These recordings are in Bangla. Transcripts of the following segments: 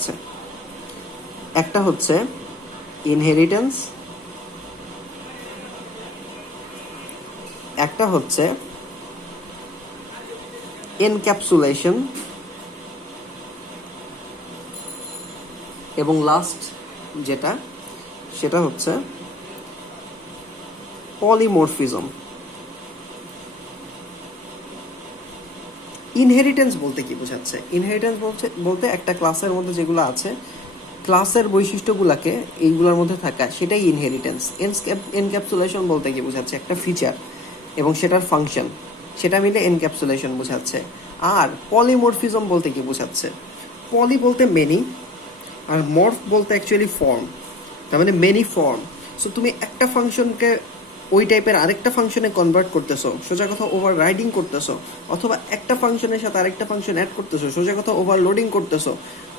আছে। একটা হচ্ছে ইনহেরিটেন্স, একটা হচ্ছে এনক্যাপসুলেশন, এবং লাস্ট যেটা সেটা হচ্ছে পলিমরফিজম। ইনহেরিটেন্স বলতে কি বোঝাচ্ছে? ইনহেরিটেন্স বলতে একটা ক্লাসের মধ্যে যেগুলো আছে, ক্লাসের বৈশিষ্ট্যগুলোকে এইগুলোর মধ্যে থাকা, সেটাই ইনহেরিটেন্স। এনক্যাপসুলেশন বলতে কি বোঝাচ্ছে? একটা ফিচার এবং সেটার ফাংশন, সেটা মিলে এনক্যাপসুলেশন বোঝাচ্ছে। আর পলিমরফিজম বলতে কি বোঝাচ্ছে? পলি বলতে মেনি, আর মর্ফ বলতে অ্যাকচুয়ালি ফর্ম, তার মানে মেনি ফর্ম। সো তুমি একটা ফাংশনকে ওই টাইপের আরেকটা ফাংশনে কনভার্ট করতেছো, সোজা কথা ওভার রাইডিং করতেছো, অথবা একটা ফাংশনের সাথে আরেকটা ফাংশন অ্যাড করতেছো, সোজা কথা ওভারলোডিং করতেছো।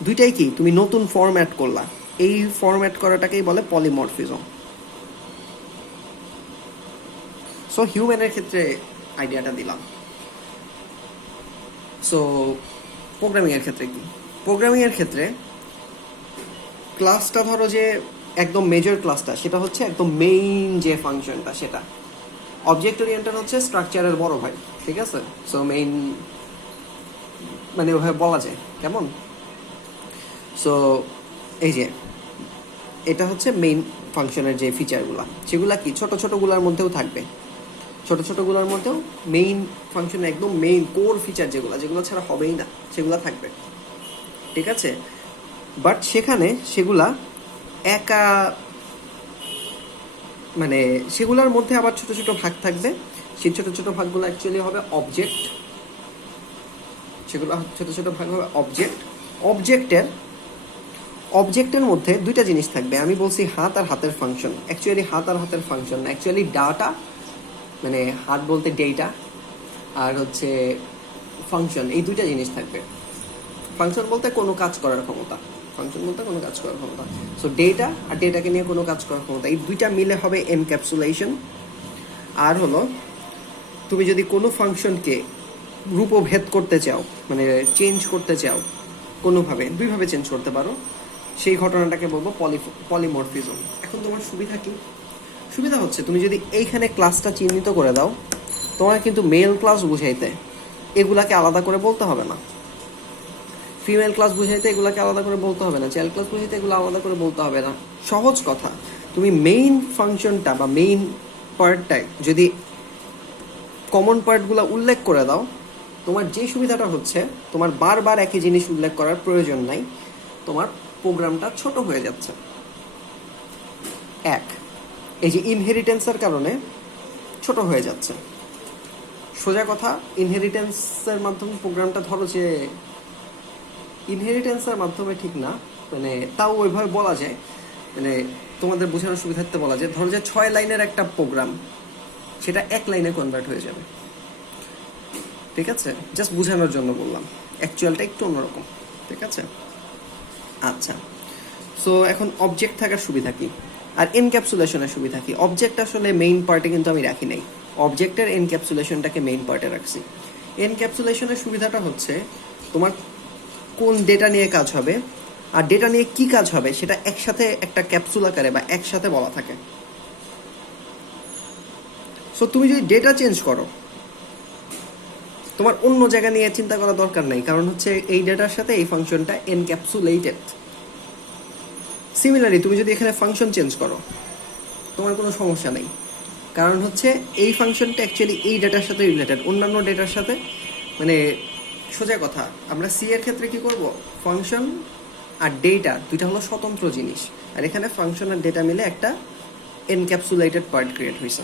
দুইটাই কি তুমি নতুন ফর্ম অ্যাড করলা। এই ফর্ম অ্যাড করাটাকেই বলে পলিমরফিজম। সো হিউম্যানের ক্ষেত্রে আইডিয়াটা দিলাম। সো প্রোগ্রামিংয়ের ক্ষেত্রে কি? প্রোগ্রামিংয়ের ক্ষেত্রে ক্লাসটা ধরো যে একদম মেজর ক্লাসটা, সেটা হচ্ছে একদম মেইন যে ফাংশনটা, সেটা অবজেক্ট ওরিয়েন্টেড হচ্ছে স্ট্রাকচারের বড় ভাই, ঠিক আছে? সো মেইন মানে ওভাবে বলা যায় কেমন। সো এই যে এটা হচ্ছে মেইন ফাংশনের যে ফিচারগুলো, সেগুলা কি ছোট ছোটগুলোর মধ্যেও থাকবে, ছোট ছোটগুলোর মধ্যেও মেইন ফাংশনের একদম মেইন কোর ফিচার যেগুলো ছাড়া হবেই না, সেগুলো থাকবে, ঠিক আছে? বাট সেখানে সেগুলা একা, মানে সেগুলোর মধ্যে আবার ছোট ছোট ভাগ থাকবে। সেই ছোট ছোট ভাগগুলো অ্যাকচুয়ালি হবে অবজেক্ট, সেগুলো ছোট ছোট ভাগ হবে অবজেক্ট। অবজেক্টের মধ্যে দুইটা জিনিস থাকবে, আমি বলছি হাত আর হাতের ফাংশন। অ্যাকচুয়ালি হাত আর হাতের ফাংশন না, অ্যাকচুয়ালি ডাটা, মানে হাত বলতে ডেটা, আর হচ্ছে ফাংশন, এই দুইটা জিনিস থাকবে। ফাংশন বলতে কোনো কাজ করার ক্ষমতা, সো ডেটা আর ডেটাকে নিয়ে কোনো কাজ করার ক্ষমতা, এই দুইটা মিলে হবে এনক্যাপসুলেশন। আর হলো তুমি যদি কোনো ফাংশনকে রূপভেদ করতে চাও, মানে চেঞ্জ করতে চাও কোনোভাবে, দুইভাবে চেঞ্জ করতে পারো, সেই ঘটনাটাকে বলবো পলিমরফিজম। এখন তোমার সুবিধা কি? সুবিধা হচ্ছে তুমি যদি এইখানে ক্লাসটা চিহ্নিত করে দাও, তোমার কিন্তু মেল ক্লাস বুঝাইতে এগুলাকে আলাদা করে বলতে হবে না, ফিমেল ক্লাস বুঝাইতে এগুলাকে আলাদা করে বলতে হবে না, চাইল্ড ক্লাস বুঝাইতে এগুলো আলাদা করে বলতে হবে না। সহজ কথা, তুমি মেইন ফাংশনটা বা মেইন পার্টটায় যদি কমন পার্টগুলো উল্লেখ করে দাও, তোমার যে সুবিধাটা হচ্ছে তোমার বারবার একই জিনিস উল্লেখ করার প্রয়োজন নাই, তোমার প্রোগ্রামটা ছোট হয়ে যাচ্ছে। এই যে ইনহেরিটেন্সের কারণে ছোট হয়ে যাচ্ছে। সোজা কথা, ইনহেরিটেন্সের মাধ্যমে প্রোগ্রামটা ধরো যে, ইনহেরিটেন্সের মাধ্যমে ঠিক না, মানে তাও ওইভাবে বলা যায়, মানে তোমাদের বোঝানোর সুবিধার্থে বলা যায়, ধরো যে 6 লাইনের একটা প্রোগ্রাম, সেটা 1 লাইনে কনভার্ট হয়ে যাবে, ঠিক আছে? জাস্ট বোঝানোর জন্য বললাম, অ্যাকচুয়ালটা একটু অন্যরকম, ঠিক আছে? আচ্ছা, সো এখন অবজেক্ট থাকার সুবিধা কি আর এনক্যাপসুলেশনের সুবিধা কি? অবজেক্ট আসলে মেইন পার্টে কিন্তু আমি রাখি নাই, অবজেক্টের এনক্যাপসুলেশনটাকে মেইন পার্টে রাখছি। এনক্যাপসুলেশনের সুবিধাটা হচ্ছে তোমার কোন ডেটা নিয়ে কাজ হবে আর ডেটা নিয়ে কি কাজ হবে সেটা একসাথে একটা ক্যাপসুল আকারে বা একসাথে বলা থাকে। সো তুমি যদি ডেটা চেঞ্জ করো, তোমার অন্য জায়গা নিয়ে চিন্তা করা দরকার নাই, কারণ হচ্ছে এই ডেটার সাথে এই ফাংশনটা এনক্যাপসুলেটেড। সিমিলারলি তুমি যদি এখানে ফাংশন চেঞ্জ করো, তোমার কোনো সমস্যা নেই, কারণ হচ্ছে এই ফাংশনটা অ্যাকচুয়ালি এই ডেটার সাথে রিলেটেড, অন্যান্য ডেটার সাথে। মানে সোজা কথা, আমরা সি এর ক্ষেত্রে কি করব, ফাংশন আর ডেটা দুইটা হলো স্বতন্ত্র জিনিস, আর এখানে ফাংশন আর ডেটা মিলে একটা এনক্যাপসুলেটেড পার্ট ক্রিয়েট হয়েছে,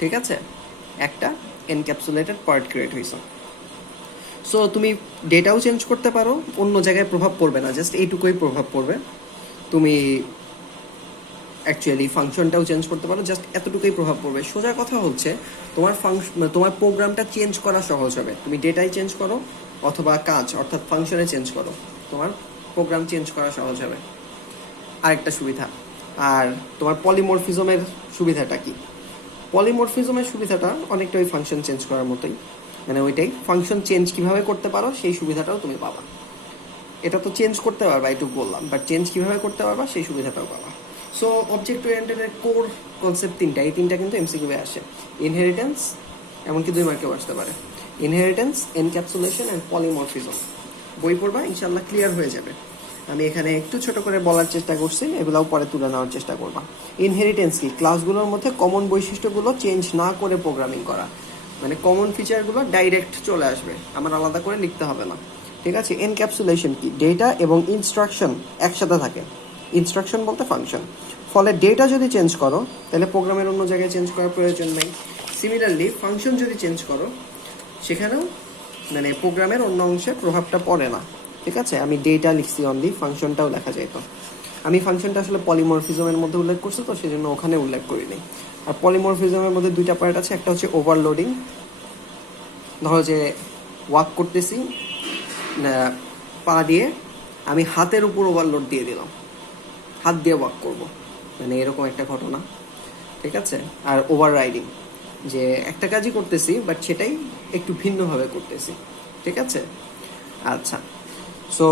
ঠিক আছে? একটা এনক্যাপসুলেটেড পার্ট ক্রিয়েট হয়েছে। সো তুমি ডেটাও চেঞ্জ করতে পারো, অন্য জায়গায় প্রভাব পড়বে না, জাস্ট এইটুকুই প্রভাব পড়বে। তুমি অ্যাকচুয়ালি ফাংশনটাও চেঞ্জ করতে পারো, জাস্ট এতটুকুই প্রভাব পড়বে। সোজা কথা হচ্ছে তোমার প্রোগ্রামটা চেঞ্জ করা সহজ হবে, তুমি ডেটাই চেঞ্জ করো অথবা কাজ অর্থাৎ ফাংশনে চেঞ্জ করো, তোমার প্রোগ্রাম চেঞ্জ করা সহজ হবে। আরেকটা সুবিধা, আর তোমার পলিমরফিজমের সুবিধাটা কি? পলিমরফিজমের সুবিধাটা অনেকটা ওই ফাংশন চেঞ্জ করার মতোই, মানে ওইটাই, ফাংশন চেঞ্জ কিভাবে করতে পারো সেই সুবিধাটাও তুমি পাবা। এটা তো চেঞ্জ করতে পারবা, একটু বললাম, বাট চেঞ্জ কিভাবে করতে পারবা সেই সুবিধাটাও পাবা। সো অবজেক্ট ওরিয়েন্টেডের কোর কনসেপ্ট তিনটা, এই তিনটা কিন্তু এমসিকিউয়ে আসে। ইনহেরিটেন্স, এমনকি 2 মার্কেও আসতে পারে। Inheritance, encapsulation and polymorphism. বই পড়বা, ইনশাল্লাহ ক্লিয়ার হয়ে যাবে। আমি এখানে একটু ছোট করে বলার চেষ্টা করছি, এগুলাও পরে তুলে নেওয়ার চেষ্টা করবা। ইনহেরিটেন্স কি? ক্লাসগুলোর মধ্যে কমন বৈশিষ্ট্যগুলো চেঞ্জ না করে প্রোগ্রামিং করা, মানে কমন ফিচারগুলো ডাইরেক্ট চলে আসবে, আমার আলাদা করে লিখতে হবে না, ঠিক আছে। এনক্যাপসুলেশন কি? ডেটা এবং ইনস্ট্রাকশন একসাথে থাকে, ইনস্ট্রাকশন বলতে ফাংশন। ফলে ডেটা যদি চেঞ্জ করো তাহলে প্রোগ্রামের অন্য জায়গায় চেঞ্জ করার প্রয়োজন নেই। সিমিলারলি ফাংশন যদি চেঞ্জ করো সেখানেও মানে প্রোগ্রামের অন্য অংশে প্রভাবটা পড়ে না, ঠিক আছে। আমি ডেটা লিখছি অনলি, ফাংশনটাও লেখা যেত। আমি ফাংশনটা আসলে পলিমরফিজমের মধ্যে উল্লেখ করছি, তো সেই জন্য ওখানে উল্লেখ করিনি। আর পলিমরফিজমের মধ্যে দুইটা পার্ট আছে, একটা হচ্ছে ওভারলোডিং। ধরো যে ওয়াক করতেছি পা দিয়ে, আমি হাতের উপর ওভারলোড দিয়ে দিলাম, হাত দিয়ে ওয়াক করব, মানে এরকম একটা ঘটনা, ঠিক আছে। আর ওভার রাইডিং, যে একটা কাজই করতেছি বাট সেটাই একটু ভিন্নভাবে করতেছি, ঠিক আছে। আচ্ছা, সো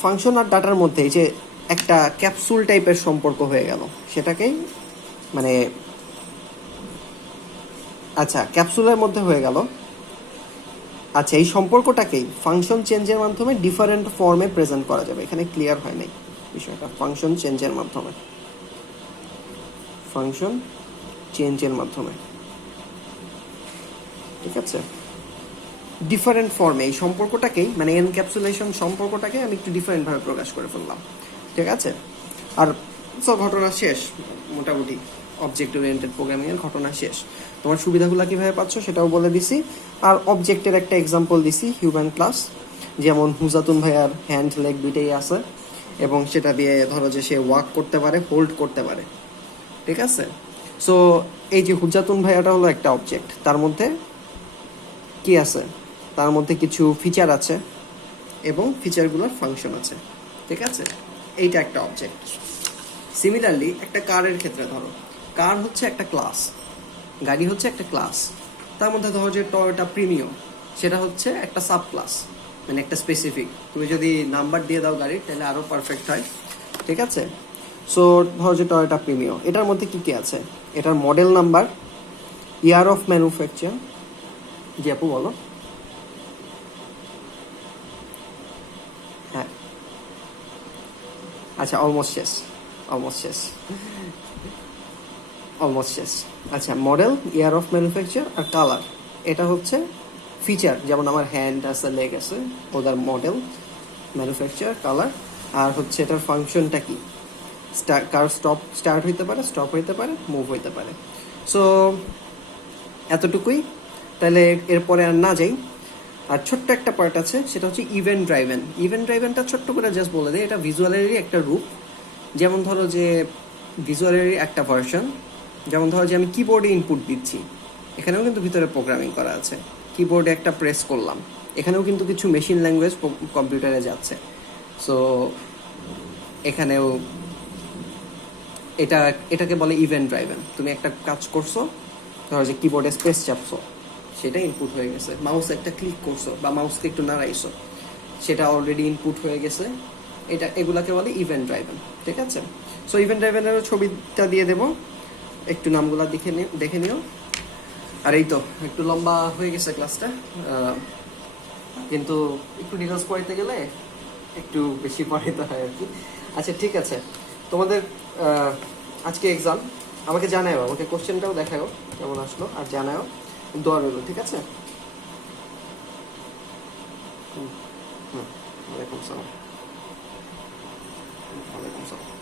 ফাংশন আর ডাটার মধ্যে এই যে একটা ক্যাপসুল টাইপের সম্পর্ক হয়ে গেল, সেটাকেই মানে আচ্ছা ক্যাপসুলের মধ্যে হয়ে গেল। আচ্ছা, এই সম্পর্কটাকেই ফাংশন চেঞ্জের মাধ্যমে ডিফারেন্ট ফর্মে প্রেজেন্ট করা যাবে। এখানে ক্লিয়ার হয় নাই বিষয়টা। ফাংশন চেঞ্জের মাধ্যমে, ফাংশন চেঞ্জের মাধ্যমে, ঠিক আছে, ডিফারেন্ট ফর্মে এই সম্পর্কটাকেই মানে এনক্যাপসুলেশন সম্পর্কটাকে আমি একটু ডিফারেন্টভাবে প্রকাশ করে ফেললাম, ঠিক আছে। আর সব ঘটনা শেষ মোটামুটি, অবজেক্ট ওরিয়েন্টেড প্রোগ্রামিংয়ের ঘটনা শেষ। তোমার সুবিধাগুলো কীভাবে পাচ্ছ সেটাও বলে দিছি। আর অবজেক্টের একটা এক্সাম্পল দিছি, হিউম্যান ক্লাস, যেমন হুজাতুন ভাইয়ার হ্যান্ড লেগ দুইটাই আছে, এবং সেটা দিয়ে ধরো যে সে ওয়াক করতে পারে, হোল্ড করতে পারে, ঠিক আছে। সো এই যে হুজাতুন ভাইয়াটা হলো একটা অবজেক্ট, তার মধ্যে কি আছে? তার মধ্যে কিছু ফিচার আছে এবং ফিচারগুলোর ফাংশন আছে, ঠিক আছে। এইটা একটা অবজেক্ট। সিমিলারলি একটা কারের ক্ষেত্রে ধরো, কার হচ্ছে একটা ক্লাস, গাড়ি হচ্ছে একটা ক্লাস। তার মধ্যে ধরো যে টয়োটা প্রিমিয়াম, সেটা হচ্ছে একটা সাব ক্লাস, মানে একটা স্পেসিফিক। তুমি যদি নাম্বার দিয়ে দাও গাড়ির তাহলে আরও পারফেক্ট হয়, ঠিক আছে। সো ধরো যে টয়োটা প্রিমিয়াম, এটার মধ্যে কী কী আছে? এটার model number, year of manufacture. জি আপু বলো। হ্যাঁ, আচ্ছা, অলমোস্ট শেষ, অলমোস্ট শেষ, অলমোস্ট শেষ। আচ্ছা, মডেল, ইয়ার অফ ম্যানুফ্যাকচার আর কালার, এটা হচ্ছে ফিচার। যেমন আমার হ্যান্ড আছে, লেগ আছে, ওদের মডেল, ম্যানুফ্যাকচার, কালার। আর হচ্ছে এটার ফাংশনটা কি? কার স্টার্ট হইতে পারে, স্টপ হইতে পারে, মুভ হইতে পারে। সো এতটুকুই, তাহলে এরপরে আর না যাই। আর ছোট্ট একটা পার্ট আছে, সেটা হচ্ছে ইভেন্ট ড্রাইভেন। ইভেন্ট ড্রাইভেনটা ছোট্ট করে জাস্ট বলে দেয়, এটা ভিজুয়ালেরই একটা রূপ। যেমন ধরো যে ভিজুয়ালেরই একটা ভার্সন, যেমন ধরো যে আমি কিবোর্ডে ইনপুট দিচ্ছি, এখানেও কিন্তু ভিতরে প্রোগ্রামিং করা আছে। কিবোর্ডে একটা প্রেস করলাম, এখানেও কিন্তু কিছু মেশিন ল্যাঙ্গুয়েজ কম্পিউটারে যাচ্ছে। সো এখানেও এটাকে বলে ইভেন্ট ড্রাইভেন। তুমি একটা কাজ করছো, ধরো যে কিবোর্ডে স্পেস চাপছো, সেটা ইনপুট হয়ে গেছে। মাউস একটা ক্লিক করছো বা মাউসকে একটু নাড়াইছো, সেটা অলরেডি ইনপুট হয়ে গেছে। এগুলাকে বলে ইভেন্ট ড্রাইভেন, ঠিক আছে। সো ইভেন্ট ড্রাইভেনেরও ছবিটা দিয়ে দেবো, একটু নামগুলো দেখে নিও। আর এই তো একটু লম্বা হয়ে গেছে ক্লাসটা, কিন্তু একটু ডিটেলস পড়াইতে গেলে একটু বেশি পড়াইতে হয় আর কি। আচ্ছা ঠিক আছে, তোমাদের আজকে এক্সাম, আমাকে জানাও, আমাকে কোশ্চেনটাও দেখাও কেমন আসলো, আর জানাও, দোয়া রইল, ঠিক আছে। ওয়ালাইকুম সালাম। ওয়ালাইকুম সালাম।